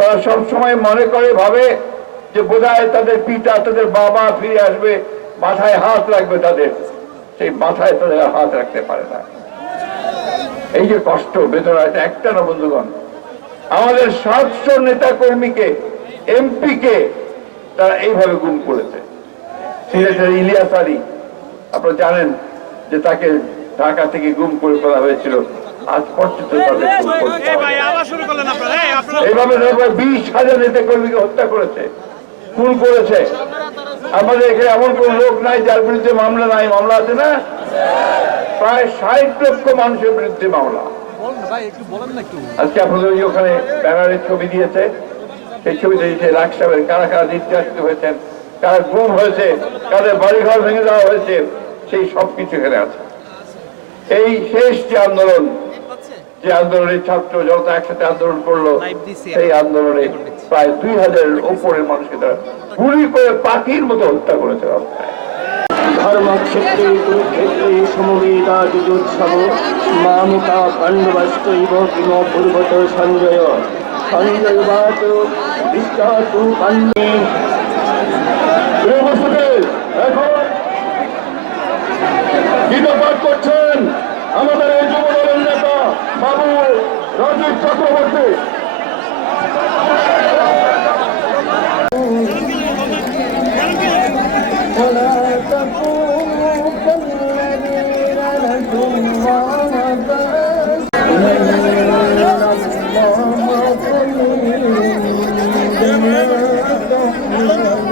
তারা সব সময় মনে করে, ভাবে যে বোধহয় তাদের পিতা, তাদের বাবা ফিরে আসবে, মাথায় হাত রাখবে তাদের। সেই মাথায় তাদের হাত রাখতে পারে না। এই যে কষ্ট বেদনা এটা একটা না বন্ধুগণ? আমাদের সাতশো নেতা কর্মীকে এমপি কে তারা এইভাবে গুম করেছে। সিলেটের ইলিয়াস আলী, আপনারা জানেন যে তাকে ঢাকা থেকে গুম করে ফেলা হয়েছিল। আজ পর্যন্ত এইভাবে বিশ হাজার নেতা কর্মীকে হত্যা করেছে খুন করেছে। আমাদের এখানে এমন কোন লোক নাই যার বিরুদ্ধে মামলা নাই। মামলা আছে না? প্রায় ষাট লক্ষ মানুষের বিরুদ্ধে মামলা। আজকে আপনাদের ওই ওখানে ব্যানারের ছবি দিয়েছে। সেই ছবিতে দিয়েছে লাখ সাহেবের কারা কারা নির্যাতিত হয়েছেন কারা গুম হয়েছে কাদের বাড়িঘর ভেঙে দেওয়া হয়েছে সেই সব কিছু এখানে আছে। এই শেষ যে আন্দোলন যে আন্দোলনের ছাত্র জনতা একসাথে আন্দোলন করল সেই আন্দোলনে প্রায় দুই হাজারের উপরের মানুষকে তারা গুলি করে পাখির মতো হত্যা করেছে ধর্মক্ষেত্রে কুরুক্ষেত্রে সমবেতা যুজোৎসব মামুকা পাণ্ডবাস্তৈব কিম পূর্বত সঞ্জয়। সঞ্জয় বাচ বিষ্টাতু পাণ্ডে এখন গীতপাঠ করছেন আমাদের এই যুবদলের নেতা বাবু রাজীব চক্রবর্তী। Oh,